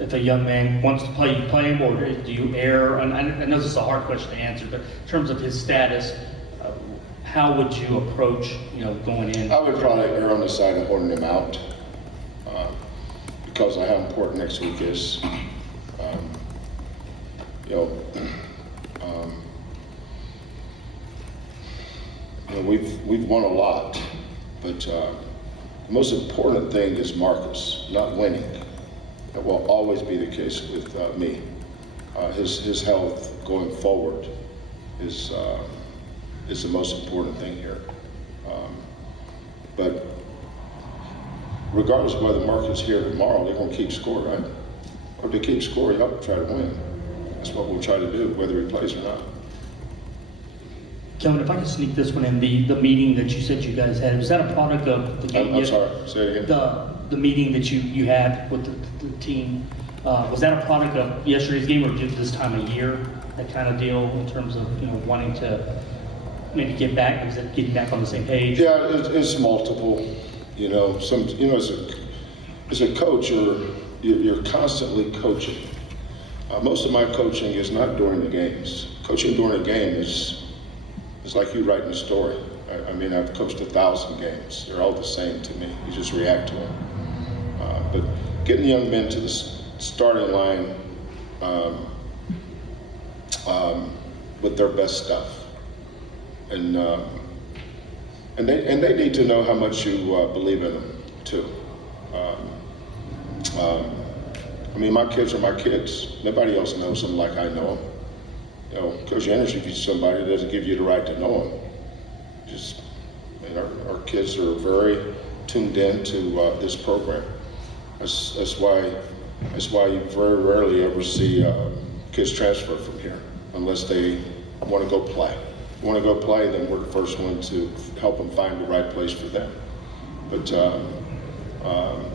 If a young man wants to play him, or do you err? And I know this is a hard question to answer, but in terms of his status, how would you approach, going in? I would probably err on the side of holding him out because of how important next week is. We've won a lot, but the most important thing is Marcus, not winning. That will always be the case with me. His health going forward is the most important thing here. But regardless of whether Marcus is here tomorrow, they're going to keep scoring, right? Or if they keep scoring, you have to try to win. That's what we'll try to do, whether he plays or not. Kelvin, if I could sneak this one in, the meeting that you said you guys had, was that a product of the game? I'm sorry, say it again. The meeting that you had with the team, was that a product of yesterday's game or just this time of year, that kind of deal in terms of wanting to maybe get back? Was it getting back on the same page? Yeah, it's multiple. As a coach, you're constantly coaching. Most of my coaching is not during the games. Coaching during a game is like you writing a story. I've coached 1,000 games. They're all the same to me. You just react to them. But getting young men to the starting line with their best stuff, and they need to know how much you believe in them too. My kids are my kids. Nobody else knows them like I know them. Because you interview somebody doesn't give you the right to know them. Our kids are very tuned in to this program. That's why you very rarely ever see kids transfer from here unless they want to go play. If they want to go play, then we're the first one to help them find the right place for them. But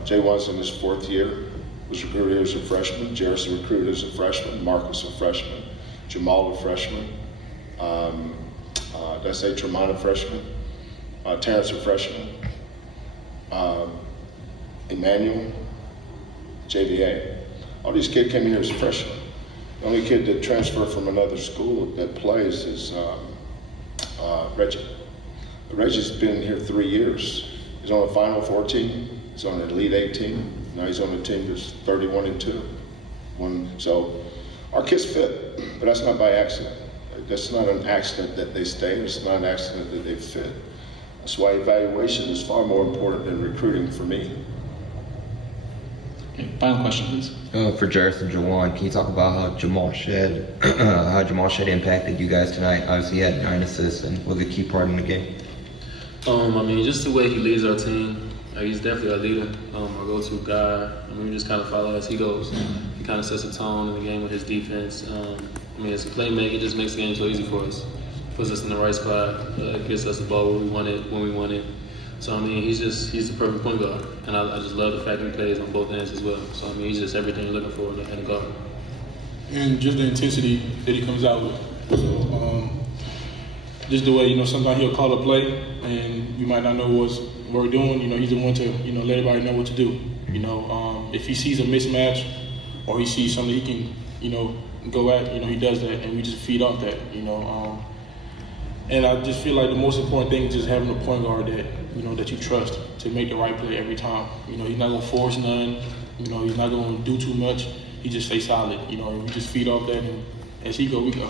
J1's in his 4th year, was recruited as a freshman. Jarace recruited as a freshman. Marcus a freshman. Jamal a freshman. Did I say Tremont a freshman? Terrence a freshman. Emmanuel, JVA. All these kids came here as freshmen. The only kid that transferred from another school that plays is Reggie. Reggie's been here 3 years. He's on the Final Four team. He's on the Elite 8 team. Now he's on the team that's 31-2. So our kids fit, but that's not by accident. That's not an accident that they stay. It's not an accident that they fit. That's why evaluation is far more important than recruiting for me. Okay, final question, please. For Jarace and Jawan, can you talk about how Jamal Shead impacted you guys tonight? Obviously, he had 9 assists and was a key part in the game. Just the way he leads our team. He's definitely our leader, our go-to guy. We just kind of follow as he goes. He kind of sets the tone in the game with his defense. As a playmaker, he just makes the game so easy for us. Puts us in the right spot, gets us the ball where we want it, when we want it. So, he's the perfect point guard. And I just love the fact that he plays on both ends as well. So, he's just everything you're looking for in a guard. And just the intensity that he comes out with. Just the way, sometimes he'll call a play and you might not know what we're doing. He's the one to, let everybody know what to do. If he sees a mismatch or he sees something he can, go at, he does that, and we just feed off that, And I just feel like the most important thing is just having a point guard that, that you trust to make the right play every time. He's not gonna force none. He's not gonna do too much. He just stays solid. And we just feed off that, and as he go, we go.